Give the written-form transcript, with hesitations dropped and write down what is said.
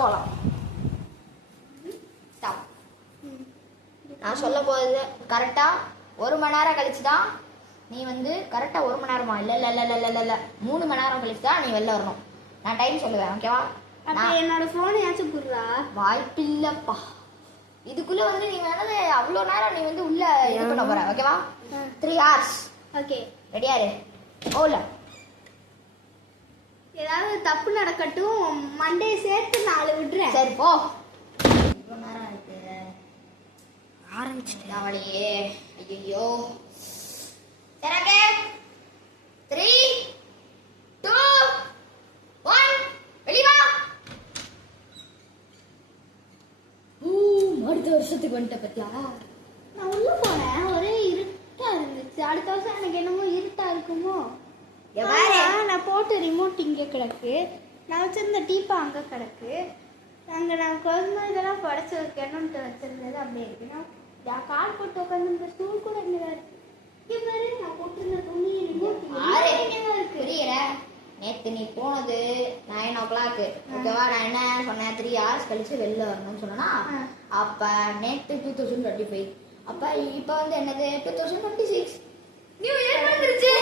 போகலாம். ஸ்டாப். நான் சொல்ல போகிறது கரெக்டாக 1 மணி நேரம் கழிச்சு தான் நீ வந்து கரெக்டாக 1 மணி நேரமா இல்லை இல்லை இல்லை இல்லை இல்லை இல்லை 3 மணி நேரம் கழிச்சு தான் நீ வெளில வரணும். நான் டைம் சொல்லுவேன், ஓகேவா? நான் என்னோட ஃபோனை ஏதாச்சும் புடுறா? வாய்ப்பில்லைப்பா. இதுக்குள்ள வந்து நீ வேணது அவ்வளோ நேரம் நீ வந்து உள்ள இது பண்ண போற, ஓகேவா? 3 hours. ஓகே, ரெடியா இரு. ஓல ஏதாவது தப்பு நடக்கட்டும், மண்டே சேர்த்து 4 விட்டுறேன். சரி போ. இவ்வளோ நேரம் இருக்கு ஆரம்பிச்சுட்டு அவளையே. ஐயோ சரி, 3 2 1 வெளிவா. அடுத்த வருஷத்துக்கு வந்துட்ட பத்தியா? நான் உள்ள போனேன், ஒரே இருட்டா இருந்துச்சு. அடுத்த வருஷம் எனக்கு என்னமோ இருட்டா இருக்குமோ. நான் போட்டு ரிமோட் இங்கே கிடக்கு, நான் வச்சிருந்த டீப்பா அங்கே கிடக்கு, அங்கே நான் கொழம்பு இதெல்லாம் படைச்சு வைக்கணும்ட்டு வச்சிருந்தது அப்படியே இருக்கு. நான் கால் போட்டு உட்காந்து இந்த ஸ்டூல் கூட இங்கே இருக்கு. இங்கே பாரு, நான் போட்டிருந்த துணி ரிமோட் இருக்கு. புரியல. நேற்று நீ போனது 9 o'clock, ஓகேவா? நான் என்ன சொன்னேன், 3 hours கழிச்சு வெளில வரணும்னு சொன்னா. அப்ப நேற்று 2025, அப்ப இப்ப வந்து என்னது 2026 நியூ இயர் வந்துருச்சு.